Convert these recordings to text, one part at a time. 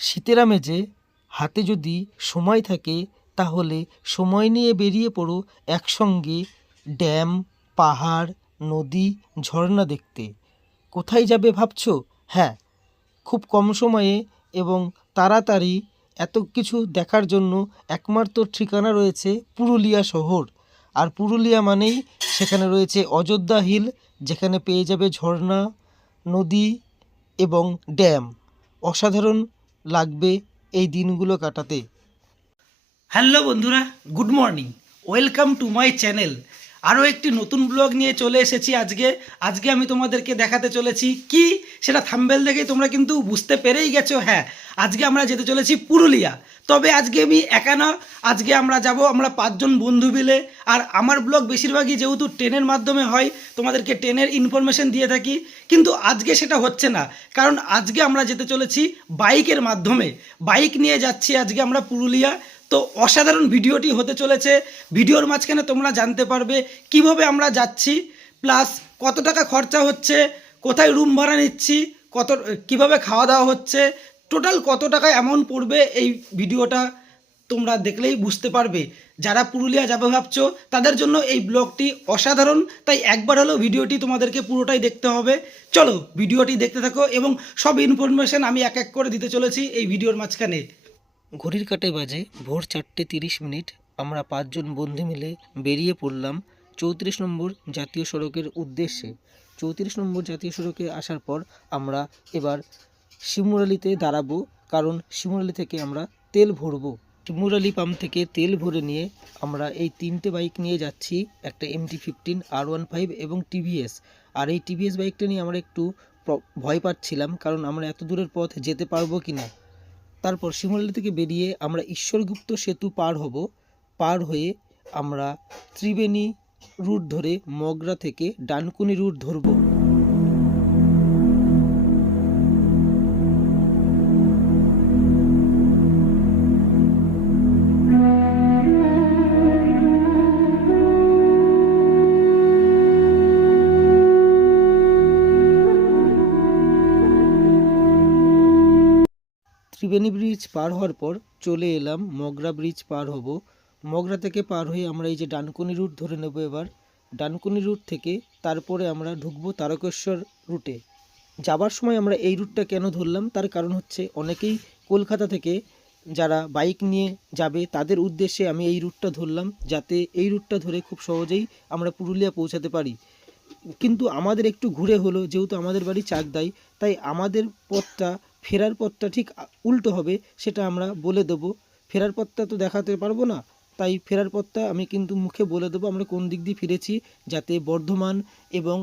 শীতের আমেজে হাতে যদি সময় থাকে তাহলে সময় নিয়ে বেরিয়ে পড়ো একসঙ্গে ড্যাম, পাহাড়, নদী, ঝর্ণা দেখতে। কোথায় যাবে ভাবছো? হ্যাঁ, খুব কম সময়ে এবং তাড়াতাড়ি এত কিছু দেখার জন্য একমাত্র ঠিকানা রয়েছে পুরুলিয়া শহর। আর পুরুলিয়া মানেই সেখানে রয়েছে অযোধ্যা হিল, যেখানে পেয়ে যাবে ঝর্ণা, নদী এবং ড্যাম। অসাধারণ লাগবে এই দিনগুলো কাটাতে। হ্যালো বন্ধুরা, good morning, welcome to my channel. আরও একটি নতুন ব্লগ নিয়ে চলে এসেছি আজকে আমি তোমাদেরকে দেখাতে চলেছি কি, সেটা থাম্বনেল দেখেই তোমরা কিন্তু বুঝতে পেরেই গেছো। হ্যাঁ, আজকে আমরা যেতে চলেছি পুরুলিয়া। তবে আজকে আমি একা না, আজকে আমরা আমরা 5 জন বন্ধু মিলে। আর আমার ব্লগ বেশিরভাগই যেহেতু ট্রেনের মাধ্যমে হয়, তোমাদেরকে ট্রেনের ইনফরমেশন দিয়ে থাকি, কিন্তু আজকে সেটা হচ্ছে না, কারণ আজকে আমরা যেতে চলেছি বাইকের মাধ্যমে। বাইক নিয়ে যাচ্ছি আজকে আমরা পুরুলিয়া। তো অসাধারণ ভিডিওটি হতে চলেছে। ভিডিওর মাঝখানে তোমরা জানতে পারবে কিভাবে আমরা যাচ্ছি, প্লাস কত টাকা খরচা হচ্ছে, কোথায় রুম ভাড়া নিচ্ছি, কিভাবে খাওয়া দাওয়া হচ্ছে, টোটাল কত টাকা অ্যামাউন্ট পড়বে। এই ভিডিওটা তোমরা দেখলেই বুঝতে পারবে। যারা পুরুলিয়া যাবে ভাবছো তাদের জন্য এই ব্লগটি অসাধারণ, তাই একবার হলেও ভিডিওটি তোমাদেরকে পুরোটাই দেখতে হবে। চলো ভিডিওটি দেখতে থাকো এবং সব ইনফরমেশন আমি এক এক করে দিতে চলেছি এই ভিডিওর মাঝখানে। ঘড়ির কাঁটায় বাজে ভোর 4:30। আমরা 5 জন বন্ধু মিলে বেরিয়ে পড়লাম 34 নম্বর জাতীয় সড়কের উদ্দেশ্যে। 34 নম্বর জাতীয় সড়কে আসার পর আমরা এবার শিমুরালিতে দাঁড়াবো, কারণ শিমুরালি থেকে আমরা তেল ভরবো। শিমুরালি পাম্প থেকে তেল ভরে নিয়ে আমরা এই 3টে বাইক নিয়ে যাচ্ছি, একটা MT-15, R15 এবং TVS। আর এই TVS বাইকটা নিয়ে আমরা একটু ভয় পাচ্ছিলাম, কারণ আমরা এত দূরের পথ যেতে পারবো কিনা। তারপর শিমুরালি থেকে বেরিয়ে আমরা ঈশ্বরগুপ্ত সেতু পার হয়ে আমরা ত্রিবেণী রুট ধরে মগরা থেকে ডানকুনি রুট ধরব। ত্রিবেণী ব্রিজ পার হওয়ার পর চলে এলাম মগরা ব্রিজ পার হব। মগরা থেকে পার হয়ে আমরা এই যে ডানকুনি রুট ধরে নেব। এবার ডানকুনি রুট থেকে তারপরে আমরা ঢুকবো তারকেশ্বর রুটে। যাবার সময় আমরা এই রুটটা কেন ধরলাম, তার কারণ হচ্ছে অনেকেই কলকাতা থেকে যারা বাইক নিয়ে যাবে তাদের উদ্দেশ্যে আমি এই রুটটা ধরলাম, যাতে এই রুটটা ধরে খুব সহজেই আমরা পুরুলিয়া পৌঁছাতে পারি। কিন্তু আমাদের একটু ঘুরে হলো, যেহেতু আমাদের বাড়ি চাকদাই, তাই আমাদের ফেরার পথটা ঠিক উল্টো হবে, সেটা আমরা বলে দেবো। ফেরার পথটা তো দেখাতে পারবো না, তাই ফেরার পথটা আমি কিন্তু মুখে বলে দেবো আমরা কোন দিক দিয়ে ফিরেছি, যাতে বর্ধমান এবং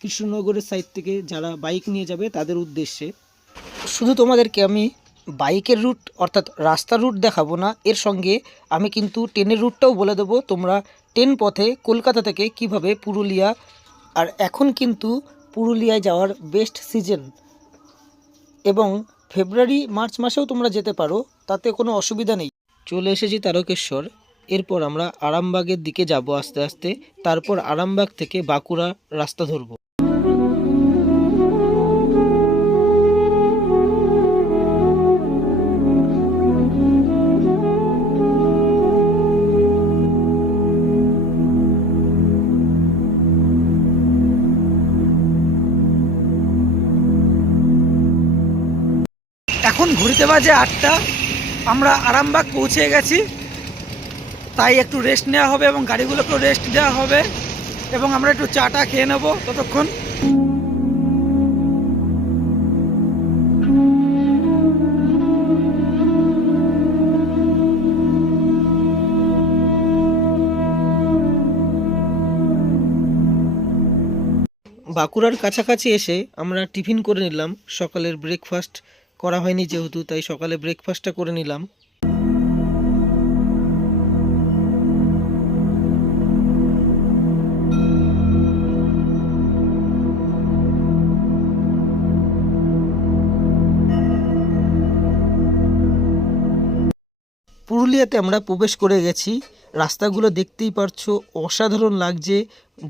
কৃষ্ণনগরের সাইড থেকে যারা বাইক নিয়ে যাবে তাদের উদ্দেশ্যে। শুধু তোমাদেরকে আমি বাইকের রুট অর্থাৎ রাস্তার রুট দেখাবো না, এর সঙ্গে আমি কিন্তু ট্রেনের রুটটাও বলে দেবো। তোমরা ট্রেন পথে কলকাতা থেকে কিভাবে পুরুলিয়া, আর এখন কিন্তু পুরুলিয়ায় যাওয়ার বেস্ট সিজন, এবং ফেব্রুয়ারি মার্চ মাসেও তোমরা যেতে পারো, তাতে কোনো অসুবিধা নেই। চলে এসেছি তারকেশ্বর। এরপর আমরা আরামবাগের দিকে যাব আস্তে আস্তে, তারপর আরামবাগ থেকে বাঁকুড়া রাস্তা ধরব। এখন ঘুরতে বাজে 8টা, আমরা আরামবাগ পৌঁছে গেছি। তাই একটু রেস্ট নেওয়া হবে এবং গাড়িগুলোকেও রেস্ট দেওয়া হবে, এবং আমরা একটু চাটা খেয়ে নেব ততক্ষণ। বাঁকুড়ার কাছাকাছি এসে আমরা টিফিন করে নিলাম। সকালের ব্রেকফাস্ট করা হয়নি যেহেতু, তাই সকালে ব্রেকফাস্টটা করে নিলাম। পুরুলিয়াতে আমরা প্রবেশ করে গেছি। রাস্তাগুলো দেখতেই পারছো, অসাধারণ লাগছে।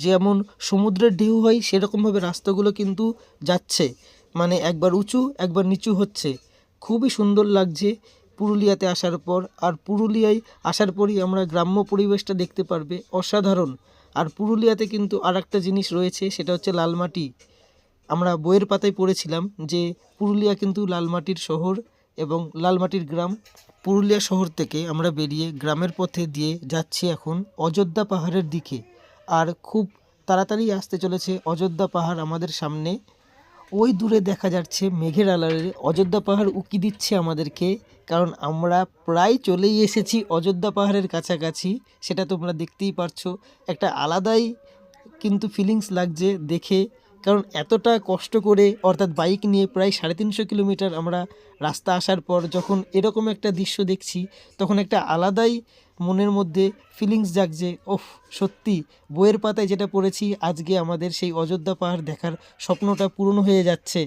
যেমন সমুদ্রের ঢেউ হয় সেরকমভাবে রাস্তাগুলো কিন্তু যাচ্ছে, মানে একবার উঁচু একবার নিচু হচ্ছে। খুবই সুন্দর লাগছে পুরুলিয়াতে আসার পর। আর পুরুলিয়ায় আসার পরই আমরা গ্রাম্য পরিবেশটা দেখতে পারবে, অসাধারণ। আর পুরুলিয়াতে কিন্তু আর একটা জিনিস রয়েছে, সেটা হচ্ছে লালমাটি। আমরা বইয়ের পাতায় পড়েছিলাম যে পুরুলিয়া কিন্তু লালমাটির শহর এবং লালমাটির গ্রাম। পুরুলিয়া শহর থেকে আমরা বেরিয়ে গ্রামের পথে দিয়ে যাচ্ছি এখন অযোধ্যা পাহাড়ের দিকে। আর খুব তাড়াতাড়ি আসতে চলেছে অযোধ্যা পাহাড় আমাদের সামনে। ওই দূরে দেখা যাচ্ছে মেঘের আড়ালে অযোধ্যা পাহাড় উঁকি দিচ্ছে আমাদেরকে, কারণ আমরা প্রায় চলেই এসেছি অযোধ্যা পাহাড়ের কাছাকাছি। সেটা তোমরা দেখতেই পারছো, একটা আলাদাই কিন্তু ফিলিংস লাগছে দেখে। কারণ এতটা কষ্ট করে, অর্থাৎ বাইক নিয়ে প্রায় 350 কিলোমিটার আমরা রাস্তা আসার পর যখন এরকম একটা দৃশ্য দেখছি, তখন একটা আলাদাই মনের মধ্যে ফিলিংস জাগছে। ওফ, সত্যি বইয়ের পাতায় যেটা পড়েছি, আজকে আমাদের সেই অযোধ্যা পাহাড় দেখার স্বপ্নটা পূরণ হয়ে যাচ্ছে।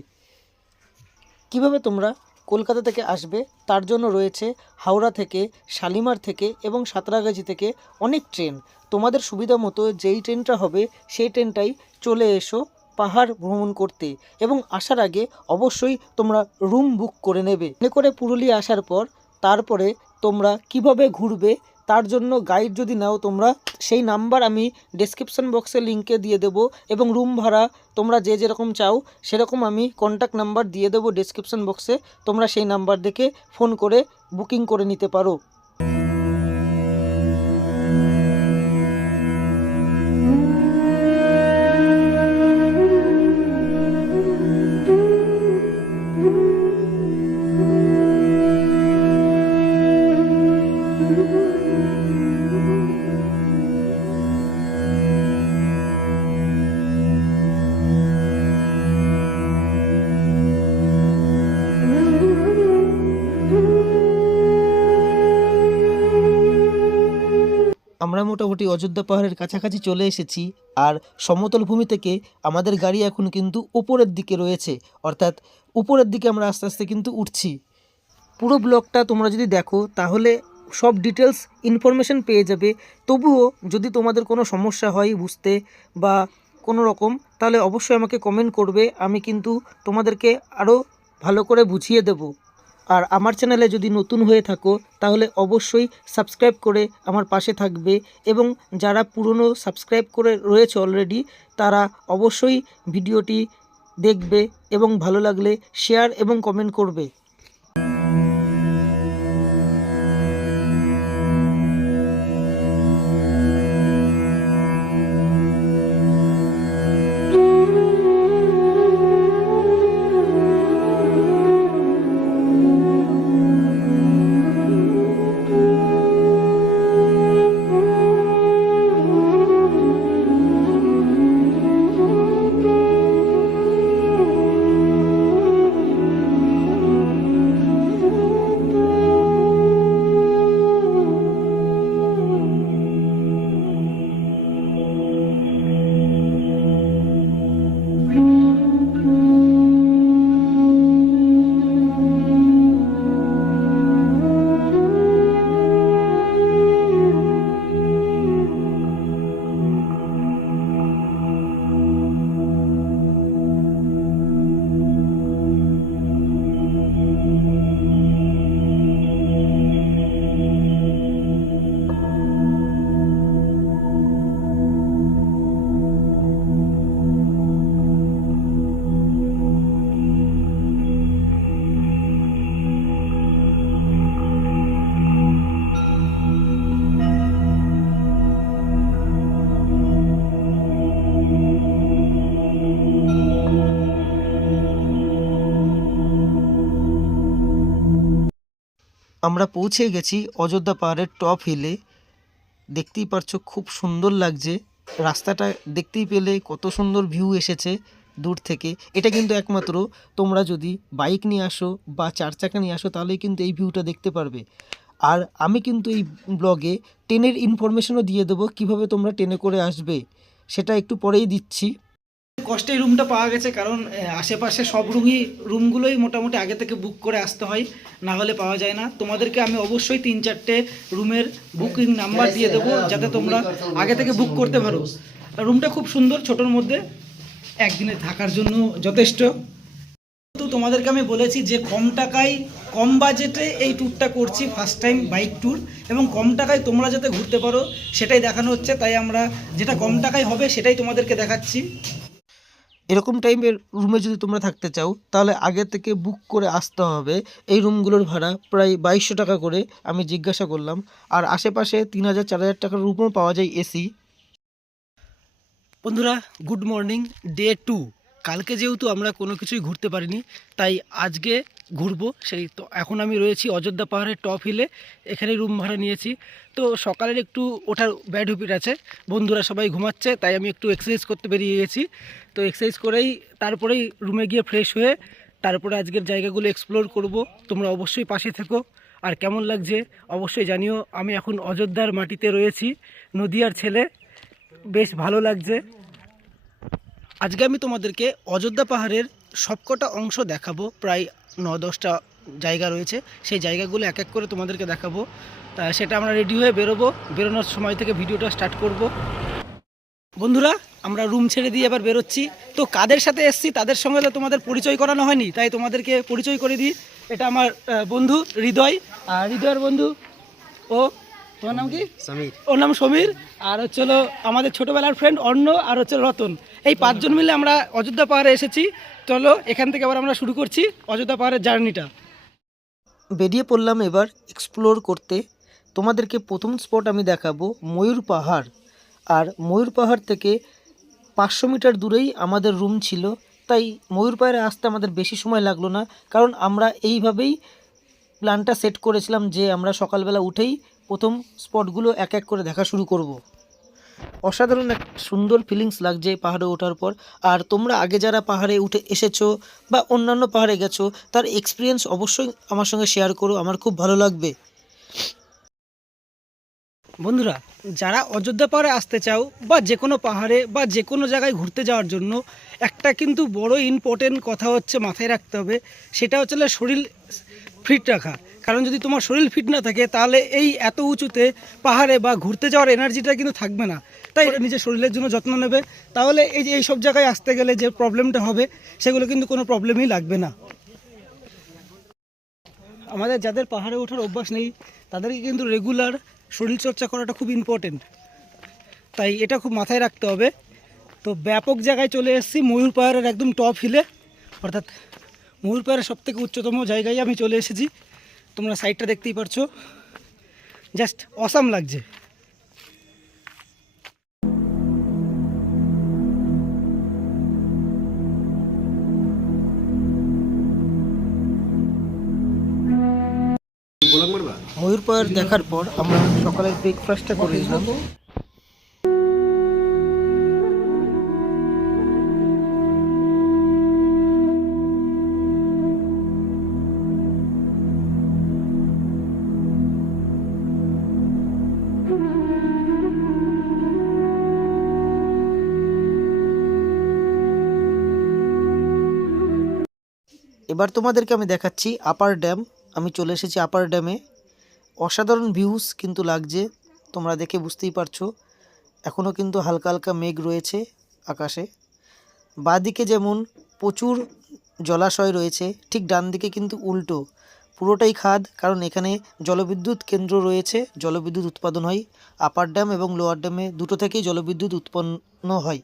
কিভাবে তোমরা কলকাতা থেকে আসবে তার জন্য রয়েছে হাওড়া থেকে, শালিমার থেকে এবং সাঁতরাগাছি থেকে অনেক ট্রেন। তোমাদের সুবিধা মতো যেই ট্রেনটা হবে সেই ট্রেনটাই চলে এসো পাহাড় ভ্রমণ করতে। এবং আসার আগে অবশ্যই তোমরা রুম বুক করে নেবে। মনে করে পুরুলিয়া আসার পর তারপরে তোমরা কিভাবে ঘুরবে তার জন্য গাইড যদি নাও তোমরা, সেই নাম্বার আমি ডেসক্রিপশন বক্সে লিঙ্কে দিয়ে দেবো। এবং রুম ভাড়া তোমরা যে যেরকম চাও সেরকম আমি কন্ট্যাক্ট নাম্বার দিয়ে দেবো ডেসক্রিপশন বক্সে। তোমরা সেই নাম্বার দেখে ফোন করে বুকিং করে নিতে পারো। আমরা মোটামুটি অযোধ্যা পাহাড়ের কাছাকাছি চলে এসেছি। আর সমতল ভূমি থেকে আমাদের গাড়ি এখন কিন্তু উপরের দিকে রয়েছে, অর্থাৎ উপরের দিকে আমরা আস্তে আস্তে কিন্তু উঠছি। পুরো ব্লগটা তোমরা যদি দেখো তাহলে সব ডিটেলস ইনফরমেশন পেয়ে যাবে। তবুও যদি তোমাদের কোনো সমস্যা হয় বুঝতে বা কোনো রকম, তাহলে অবশ্যই আমাকে কমেন্ট করবে, আমি কিন্তু তোমাদেরকে আরও ভালো করে বুঝিয়ে দেব। আর আমার চ্যানেলে যদি নতুন হয়ে থাকো তাহলে অবশ্যই সাবস্ক্রাইব করে আমার পাশে থাকবে। এবং যারা পুরনো সাবস্ক্রাইব করে রয়েছে অলরেডি, তারা অবশ্যই ভিডিওটি দেখবে এবং ভালো লাগলে শেয়ার এবং কমেন্ট করবে। আমরা পৌঁছে গেছি অযোধ্যা পাহাড়ের টপ হিলে। দেখতেই পারছো খুব সুন্দর লাগছে রাস্তাটা, দেখতেই পেলে কত সুন্দর ভিউ এসেছে দূর থেকে। এটা কিন্তু একমাত্র তোমরা যদি বাইক নিয়ে আসো বা 4 চাকা নিয়ে আসো তাহলেই কিন্তু এই ভিউটা দেখতে পারবে। আর আমি কিন্তু এই ব্লগে ট্রেনের ইনফরমেশনও দিয়ে দেবো, কিভাবে তোমরা ট্রেনে করে আসবে সেটা একটু পরেই দিচ্ছি। কষ্টেই রুমটা পাওয়া গেছে, কারণ আশেপাশে সব রুমগুলোই মোটামুটি আগে থেকে বুক করে আসতে হয়, না হলে পাওয়া যায় না। তোমাদেরকে আমি অবশ্যই 3-4টে রুমের বুকিং নাম্বার দিয়ে দেবো, যাতে তোমরা আগে থেকে বুক করতে পারো। রুমটা খুব সুন্দর, ছোটোর মধ্যে একদিনে থাকার জন্য যথেষ্ট। তো তোমাদেরকে আমি বলেছি যে কম টাকায় কম বাজেটে এই ট্যুরটা করছি, ফার্স্ট টাইম বাইক ট্যুর, এবং কম টাকায় তোমরা যাতে ঘুরতে পারো সেটাই দেখানো হচ্ছে। তাই আমরা যেটা কম টাকায় হবে সেটাই তোমাদেরকে দেখাচ্ছি। এরকম টাইপের রুমে যদি তোমরা থাকতে চাও তাহলে আগে থেকে বুক করে আসতে হবে। এই রুমগুলোর ভাড়া প্রায় 2200 টাকা করে আমি জিজ্ঞাসা করলাম। আর আশেপাশে 3000-4000 টাকার রুমও পাওয়া যায় এসি। বন্ধুরা, গুড মর্নিং, ডে 2। কালকে যেহেতু আমরা কোনো কিছুই ঘুরতে পারিনি, তাই আজকে ঘুরবো। সেই তো এখন আমি রয়েছি অযোধ্যা পাহাড়ের টপ হিলে, এখানেই রুম ভাড়া নিয়েছি। তো সকালের একটু ওঠার ব্যাড হ্যাবিট আছে, বন্ধুরা সবাই ঘুমাচ্ছে, তাই আমি একটু এক্সারসাইজ করতে বেরিয়ে গেছি। তো এক্সারসাইজ করেই তারপরেই রুমে গিয়ে ফ্রেশ হয়ে তারপরে আজকের জায়গাগুলো এক্সপ্লোর করব। তোমরা অবশ্যই পাশে থেকো। আর কেমন লাগছে অবশ্যই জানিও। আমি এখন অযোধ্যার মাটিতে রয়েছি, নদিয়ার ছেলে, বেশ ভালো লাগছে। আজকে আমি তোমাদেরকে অযোধ্যা পাহাড়ের সবকটা অংশ দেখাবো। প্রায় 9-10টা জায়গা রয়েছে, সেই জায়গাগুলো এক এক করে তোমাদেরকে দেখাবো। সেটা আমরা রেডি হয়ে বেরোবো, বেরোনোর সময় থেকে ভিডিওটা স্টার্ট করব। বন্ধুরা, আমরা রুম ছেড়ে দিয়ে এবার বেরোচ্ছি। তো কাদের সাথে এসছি তাদের সঙ্গে তো তোমাদের পরিচয় করানো হয়নি, তাই তোমাদেরকে পরিচয় করে দিই। এটা আমার বন্ধু হৃদয়, আর হৃদয়ের বন্ধু ও, তোমার নাম কি? সমীর। ওর নাম সমীর। আর হচ্ছিল আমাদের ছোটোবেলার ফ্রেন্ড অর্ণ, আর হচ্ছে রতন। এই 5 জন মিলে আমরা অযোধ্যা পাহাড়ে এসেছি। চলো এখান থেকে আবার আমরা শুরু করছি অযোধ্যা পাহাড়ের জার্নিটা। বেরিয়ে পড়লাম এবার এক্সপ্লোর করতে। তোমাদেরকে প্রথম স্পট আমি দেখাবো ময়ূর পাহাড়। আর ময়ূর পাহাড় থেকে 500 মিটার দূরেই আমাদের রুম ছিল, তাই ময়ূর পাহাড়ে আসতে আমাদের বেশি সময় লাগলো না, কারণ আমরা এইভাবেই প্ল্যানটা সেট করেছিলাম যে আমরা সকালবেলা উঠেই প্রথম স্পটগুলো এক এক করে দেখা শুরু করব। অসাধারণ এক সুন্দর ফিলিংস লাগছে পাহাড়ে ওঠার পর। আর তোমরা আগে যারা পাহাড়ে উঠে এসেছো বা অন্যান্য পাহাড়ে গেছো তার এক্সপিরিয়েন্স অবশ্যই আমার সঙ্গে শেয়ার করো, আমার খুব ভালো লাগবে। বন্ধুরা, যারা অযোধ্যা পাহাড়ে আসতে চাও বা যে কোনো পাহাড়ে বা যে কোনো জায়গায় ঘুরতে যাওয়ার জন্য একটা কিন্তু বড় ইম্পর্টেন্ট কথা হচ্ছে মাথায় রাখতে হবে, সেটা হচ্ছে শরীর ফিট রাখা। কারণ যদি তোমার শরীর ফিট না থাকে তাহলে এই এত উঁচুতে পাহাড়ে বা ঘুরতে যাওয়ার এনার্জিটা কিন্তু থাকবে না। তাই নিজের শরীরের জন্য যত্ন নেবে, তাহলে এই যে এই সব জায়গায় আসতে গেলে যে প্রবলেমটা হবে সেগুলো কিন্তু কোনো প্রবলেমই লাগবে না। আমাদের যাদের পাহাড়ে ওঠার অভ্যাস নেই তাদেরকে কিন্তু রেগুলার শরীরচর্চা করাটা খুব ইম্পর্টেন্ট, তাই এটা খুব মাথায় রাখতে হবে। তো ব্যাপক জায়গায় চলে এসেছি, ময়ূর পাহাড়ের একদম টপ হিলে, অর্থাৎ ময়ূর পাহাড়ের সবথেকে উচ্চতম জায়গায় আমি চলে এসেছি। তোমরা সাইডটা দেখতেই পারছো, জাস্ট অসাম লাগছে। ময়ূর পাহাড় দেখার পর আমরা সকালের ব্রেকফাস্টটা করে নিলাম। এবার তোমাদেরকে আমি দেখাচ্ছি আপার ড্যাম। আমি চলে এসেছি আপার ড্যামে। অসাধারণ ভিউজ কিন্তু লাগছে, তোমরা দেখে বুঝতেই পারছো। এখনও কিন্তু হালকা হালকা মেঘ রয়েছে আকাশে। বাঁদিকে যেমন প্রচুর জলাশয় রয়েছে, ঠিক ডান দিকে কিন্তু উল্টো, পুরোটাই খাদ। কারণ এখানে জলবিদ্যুৎ কেন্দ্র রয়েছে, জলবিদ্যুৎ উৎপাদন হয়। আপার ড্যাম এবং লোয়ার ড্যামে দুটো থেকেই জলবিদ্যুৎ উৎপন্ন হয়।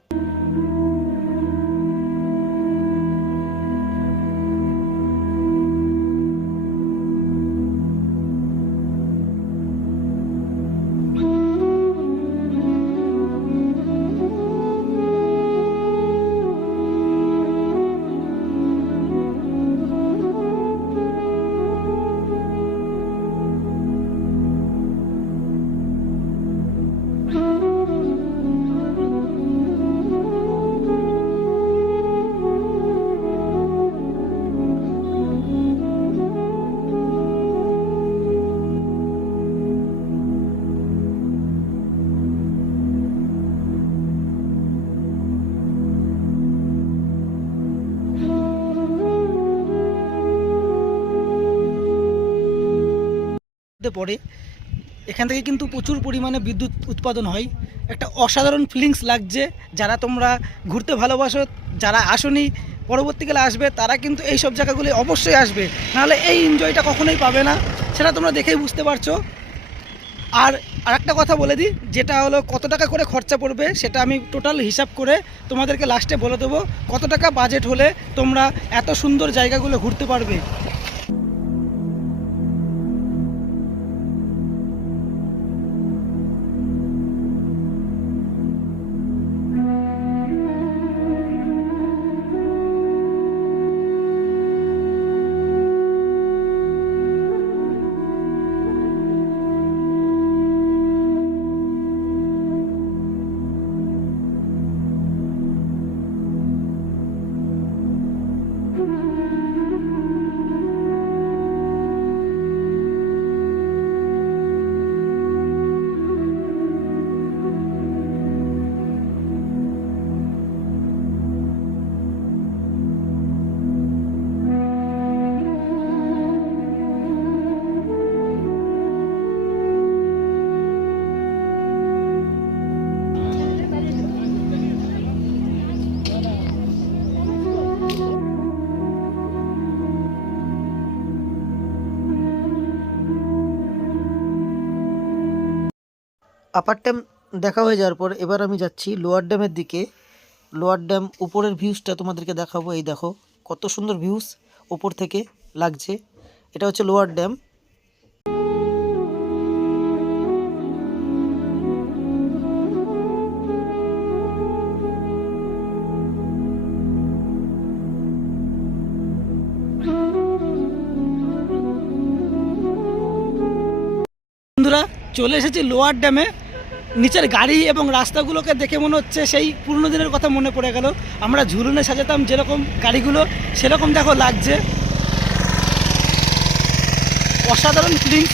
পড়ে এখান থেকে কিন্তু প্রচুর পরিমাণে বিদ্যুৎ উৎপাদন হয়। একটা অসাধারণ ফিলিংস লাগছে। যারা তোমরা ঘুরতে ভালোবাসো, যারা আসোনি পরবর্তীকালে আসবে তারা কিন্তু এই সব জায়গাগুলি অবশ্যই আসবে, নাহলে এই এনজয়টা কখনোই পাবে না, সেটা তোমরা দেখেই বুঝতে পারছো। আর আরেকটা কথা বলে দিই, যেটা হলো কত টাকা করে খরচা পড়বে সেটা আমি টোটাল হিসাব করে তোমাদেরকে লাস্টে বলে দেবো, কত টাকা বাজেট হলে তোমরা এত সুন্দর জায়গাগুলো ঘুরতে পারবে। আপার ড্যাম দেখা হয়ে যাওয়ার পর এবার আমি যাচ্ছি লোয়ার ড্যামের দিকে। লোয়ার ড্যাম উপরের ভিউজটা তোমাদেরকে দেখাবো। এই দেখো কত সুন্দর ভিউজ উপর থেকে লাগছে। এটা হচ্ছে লোয়ার ড্যাম। বন্ধুরা চলে এসেছি লোয়ার ড্যামে। নিচের গাড়ি এবং রাস্তাগুলোকে দেখে মনে হচ্ছে সেই পুরনো দিনের কথা মনে পড়ে গেল। আমরা ঝুলনে সাজাতাম যেরকম গাড়িগুলো, সেরকম দেখো লাগছে, অসাধারণ ফিলিংস।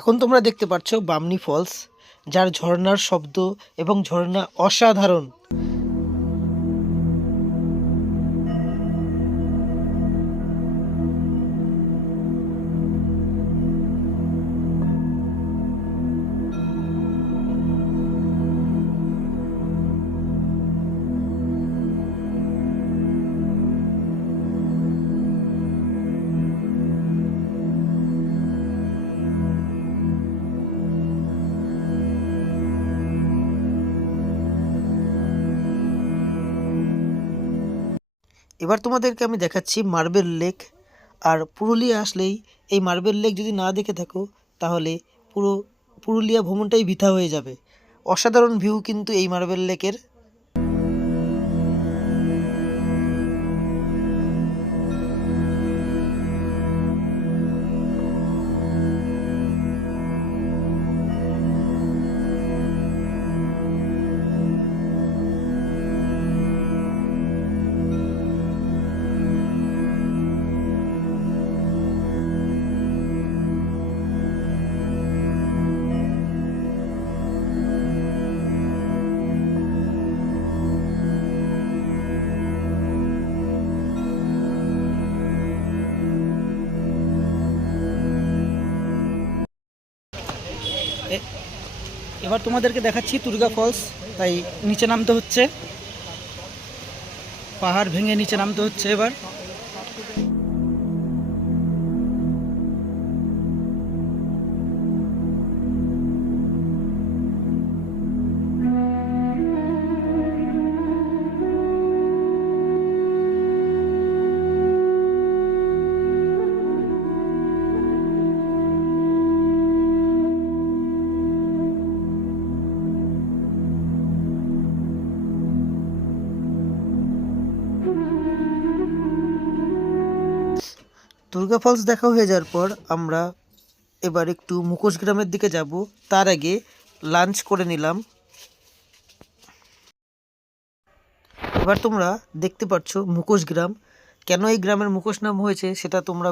এখন তোমরা দেখতে পাচ্ছ বামনি ফলস, যার ঝর্ণার শব্দ এবং ঝর্ণা অসাধারণ। এবার তোমাদেরকে আমি দেখাচ্ছি মার্বেল লেক। আর পুরুলিয়া আসলেই এই মার্বেল লেক যদি না দেখে থাকো তাহলে পুরো পুরুলিয়া ভ্রমণটাই বৃথা হয়ে যাবে। অসাধারণ ভিউ কিন্তু এই মার্বেল লেকের। এবার তোমাদেরকে দেখাচ্ছি তুর্গা ফলস। তাই নিচে নামতে হচ্ছে, পাহাড় ভেঙে নিচে নামতে হচ্ছে এবার। দুর্গা ফলস দেখা হয়ে যাওয়ার পর আমরা এবার একটু মুখোশ গ্রামের দিকে যাব। তার আগে লাঞ্চ করে নিলাম। এবার তোমরা দেখতে পাচ্ছ মুখোশ গ্রাম। কেন এই গ্রামের মুখোশ নাম হয়েছে সেটা তোমরা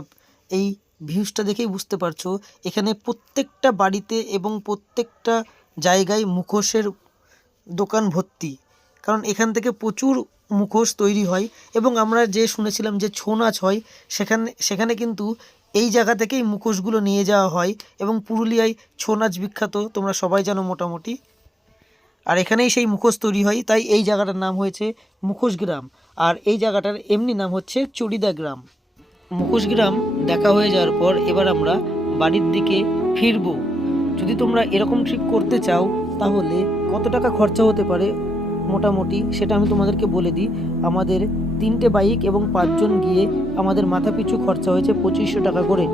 এই ভিউজটা দেখেই বুঝতে পারছো। এখানে প্রত্যেকটা বাড়িতে এবং প্রত্যেকটা জায়গায় মুখোশের দোকান ভর্তি, কারণ এখান থেকে প্রচুর মুখোশ তৈরি হয়। এবং আমরা যে শুনেছিলাম যে ছৌ নাচ হয়, সেখানে কিন্তু এই জায়গা থেকেই মুখোশগুলো নিয়ে যাওয়া হয়। এবং পুরুলিয়ায় ছৌ নাচ বিখ্যাত, তোমরা সবাই জানো মোটামুটি। আর এখানেই সেই মুখোশ তৈরি হয়, তাই এই জায়গাটার নাম হয়েছে মুখোশ গ্রাম। আর এই জায়গাটার এমনি নাম হচ্ছে চড়িদা গ্রাম। মুখোশ গ্রাম দেখা হয়ে যাওয়ার পর এবার আমরা বাড়ির দিকে ফিরবো। যদি তোমরা এরকম ট্রিপ করতে চাও তাহলে কত টাকা খরচা হতে পারে মোটামুটি সেটা আমি তোমাদেরকে বলে দিই। আমাদের 3টে বাইক এবং 5 জন গিয়ে আমাদের মাথা পিছু খরচা হয়েছে 2500 টাকা করে।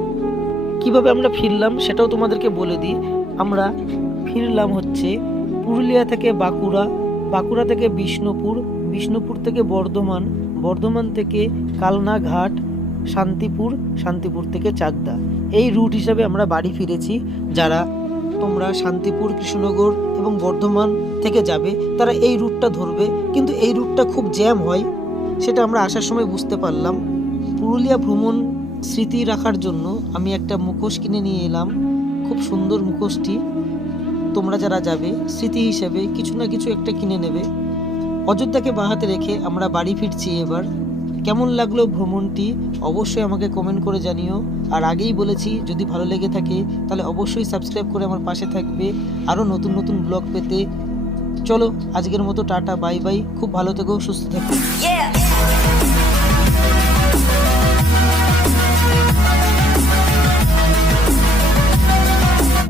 কিভাবে আমরা ফিরলাম সেটাও তোমাদেরকে বলে দিই। আমরা ফিরলাম হচ্ছে পুরুলিয়া থেকে বাঁকুড়া, বাঁকুড়া থেকে বিষ্ণুপুর, বিষ্ণুপুর থেকে বর্ধমান, বর্ধমান থেকে কালনাঘাট, শান্তিপুর, শান্তিপুর থেকে চাকদা। এই রুট হিসাবে আমরা বাড়ি ফিরেছি। যারা তোমরা শান্তিপুর, কৃষ্ণনগর এবং বর্ধমান থেকে যাবে তারা এই রুটটা ধরবে, কিন্তু এই রুটটা খুব জ্যাম হয়, সেটা আমরা আসার সময় বুঝতে পারলাম। পুরুলিয়া ভ্রমণ স্মৃতি রাখার জন্য আমি একটা মুখোশ কিনে নিয়ে এলাম। খুব সুন্দর মুখোশটি। তোমরা যারা যাবে স্মৃতি হিসেবে কিছু না কিছু একটা কিনে নেবে। অযোধ্যাকে বাঁহাতে রেখে আমরা বাড়ি ফিরছি। এবার কেমন লাগলো ভ্রমণটি অবশ্যই আমাকে কমেন্ট করে জানিও। আর আগেই বলেছি, যদি ভালো লেগে থাকে তাহলে অবশ্যই সাবস্ক্রাইব করে আমার পাশে থাকবে আরও নতুন নতুন ব্লগ পেতে। চলো আজকের মতো টাটা, বাই বাই। খুব ভালো থেকো, সুস্থ থেকো।